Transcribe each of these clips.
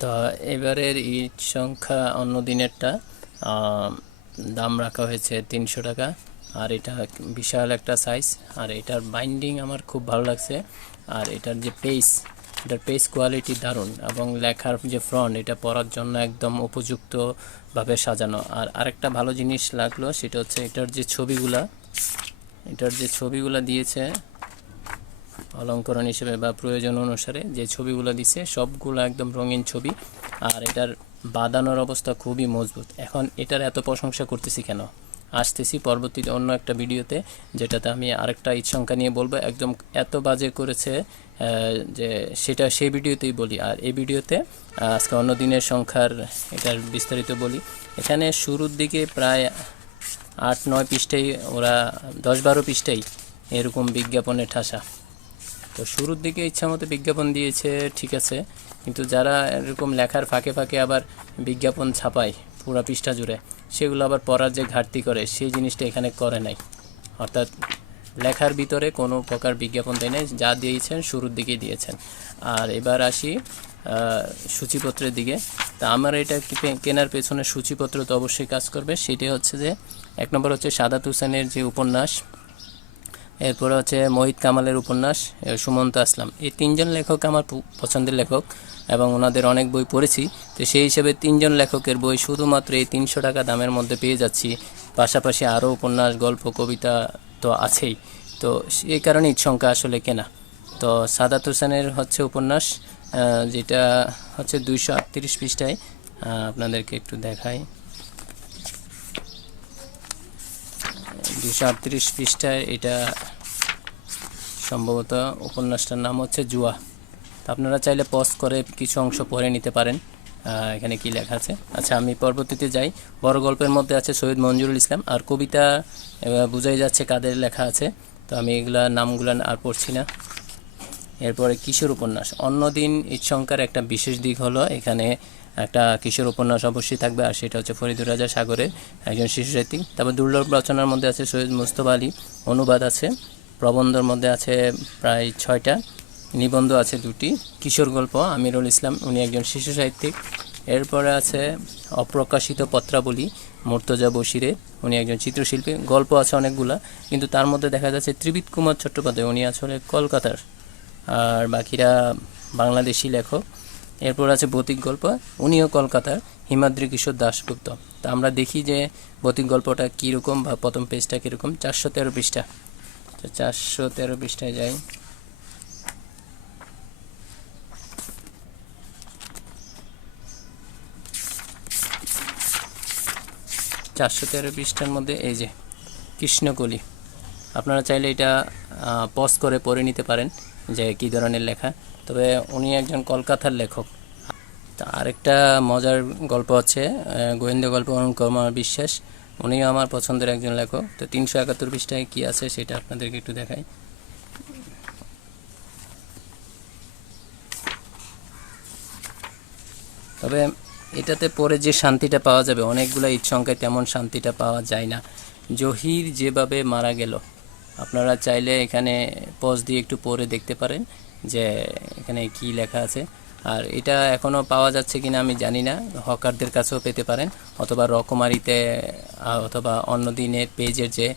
তো এবারের ঈদ সংখ্যা অন্য দিনেরটা দাম রাখা হয়েছে তিনশো টাকা, আর এটা বিশাল একটা সাইজ আর এটার বাইন্ডিং আমার খুব ভালো লাগছে, আর এটার যে পেস এটার পেস কোয়ালিটি দারুণ, এবং লেখার যে ফ্রন্ট এটা পরার জন্য একদম উপযুক্তভাবে সাজানো। আর আরেকটা ভালো জিনিস লাগল, সেটা হচ্ছে এটার যে ছবিগুলা, এটার যে ছবিগুলা দিয়েছে অলঙ্করণ হিসেবে বা প্রয়োজন অনুসারে যে ছবিগুলো দিছে, সবগুলো একদম রঙিন ছবি। আর এটার বাঁধানোর অবস্থা খুবই মজবুত। এখন এটার এত প্রশংসা করতেছি কেন? আসতেছি পরবর্তীতে অন্য একটা ভিডিওতে, যেটাতে আমি আরেকটা সংখ্যা নিয়ে বলব। একদম এত বাজে করেছে যে সেটা সেই ভিডিওতেই বলি। আর এই ভিডিওতে আজকে অন্য দিনের সংখ্যার এটার বিস্তারিত বলি। এখানে শুরুর দিকে প্রায় আট, নয় পৃষ্ঠাই, ওরা দশ, বারো পৃষ্ঠাই এরকম বিজ্ঞাপনে ঠাসা। তো শুরুর দিকে ইচ্ছা মতো বিজ্ঞাপন দিয়েছে, ঠিক আছে। কিন্তু যারা এরকম লেখার ফাঁকে ফাঁকে আবার বিজ্ঞাপন ছাপায় পুরা পৃষ্ঠা জুড়ে, সেগুলো আবার পড়ার যে ঘাটতি করে, সেই জিনিসটা এখানে করে নাই। অর্থাৎ লেখার ভিতরে কোনো প্রকার বিজ্ঞাপন দেয় নাই, যা দিয়েছেন, শুরুর দিকে দিয়েছেন। আর এবার আসি সূচিপত্রের দিকে। তা আমার এটা কেনার পেছনে সূচিপত্র তো অবশ্যই কাজ করবে, সেটাই হচ্ছে যে, এক নম্বর হচ্ছে সাদাত হোসেনের যে উপন্যাস এরপরে হচ্ছে মোহিত কামালের উপন্যাস সুমন্ত আসলাম। এই তিনজন লেখক আমার পছন্দের লেখক এবং ওনাদের অনেক বই পড়েছি। তো সেই হিসেবে তিনজন লেখকের বই শুধুমাত্র এই তিনশো টাকা দামের মধ্যে পেয়ে যাচ্ছি। পাশাপাশি আরও উপন্যাস, গল্প, কবিতা তো আছেই। তো এই কারণে সংখ্যা আসলে কেনা। তো সাদাত হোসেনের হচ্ছে উপন্যাস যেটা হচ্ছে দুইশো আটত্রিশ পৃষ্ঠায় আপনাদেরকে একটু দেখাই। দুশো আটত্রিশ পৃষ্ঠায় এটা সম্ভবত উপন্যাসটার নাম হচ্ছে জুয়া। তা আপনারা চাইলে পজ করে কিছু অংশ পড়ে নিতে পারেন। এখানে কি লেখা আছে? আচ্ছা আমি পরবর্তীতে যাই। বড় গল্পের মধ্যে আছে সৈয়দ মঞ্জুরুল ইসলাম। আর কবিতা বোঝাই যাচ্ছে কাদের লেখা আছে। তো আমি এগুলা নামগুলো আর পড়ছি না। এরপরে কিশোর উপন্যাস অন্যদিন ঈদশঙ্কার একটা বিশেষ দিক হলো এখানে একটা কিশোর উপন্যাস অবশ্যই থাকবে, আর সেটা হচ্ছে ফরিদুর রাজা সাগরের একজন শিশু সাহিত্যিক। তারপর দুর্লভ রচনার মধ্যে আছে সৈয়দ মুস্তফা আলী, অনুবাদ আছে, প্রবন্ধর মধ্যে আছে প্রায় ছয়টা, নিবন্ধ আছে দুটি, কিশোর গল্প, আমিরুল ইসলাম, উনি একজন শিশু সাহিত্যিক। এরপরে আছে অপ্রকাশিত পত্রাবলী, মুর্তজা বশিরে উনি একজন চিত্রশিল্পী, গল্প আছে অনেকগুলা, কিন্তু তার মধ্যে দেখা যাচ্ছে ত্রিবিত কুমার চট্টোপাধ্যায়, উনি আসলে কলকাতার আর বাকিরা বাংলাদেশি লেখক। এরপর আছে ভৌতিক গল্প, উনিও কলকাতার হিমাদ্রি কিশোর দাশগুপ্ত। তা আমরা দেখি যে ভৌতিক গল্পটা কীরকম বা প্রথম পেজটা কীরকম। চারশো তেরো পৃষ্ঠা। তো চারশো তেরো পৃষ্ঠায় যাই। চারশো তেরো পৃষ্ঠার মধ্যে এই যে কৃষ্ণকলি। আপনারা চাইলে এটা পজ করে পড়ে নিতে পারেন। যে কী ধরনের লেখা। তবে উনি একজন কলকাতার লেখক। তা আরেকটা মজার গল্প আছে গোয়েন্দা গল্প অরুণ কুমার বিশ্বাস। উনিও আমার পছন্দের একজন লেখক। তো তিনশো একাত্তর পৃষ্ঠায় কী আছে সেটা আপনাদেরকে একটু দেখাই। তবে এটাতে পরে যে শান্তিটা পাওয়া যাবে, অনেকগুলো ঈদ তেমন শান্তিটা পাওয়া যায় না। জহির যেভাবে মারা গেল আপনারা চাইলে এখানে পজ দিয়ে একটু পরে দেখতে পারেন যে এখানে কি লেখা আছে। আর এটা এখনও পাওয়া যাচ্ছে কিনা আমি জানি না। হকারদের কাছেও পেতে পারেন। অথবা রকমারিতে অথবা অন্য দিনের পেজের যে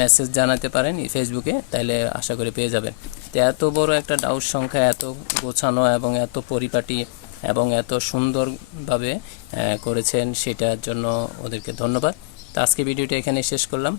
মেসেজ জানাতে পারেন ফেসবুকে তাহলে আশা করি পেয়ে যাবেন। তো এত বড় একটা ডাউট সংখ্যা, এত গোছানো এবং এত পরিপাটি এবং এত সুন্দরভাবে করেছেন, সেটার জন্য ওদেরকে ধন্যবাদ। তো আজকে ভিডিওটা এখানে শেষ করলাম।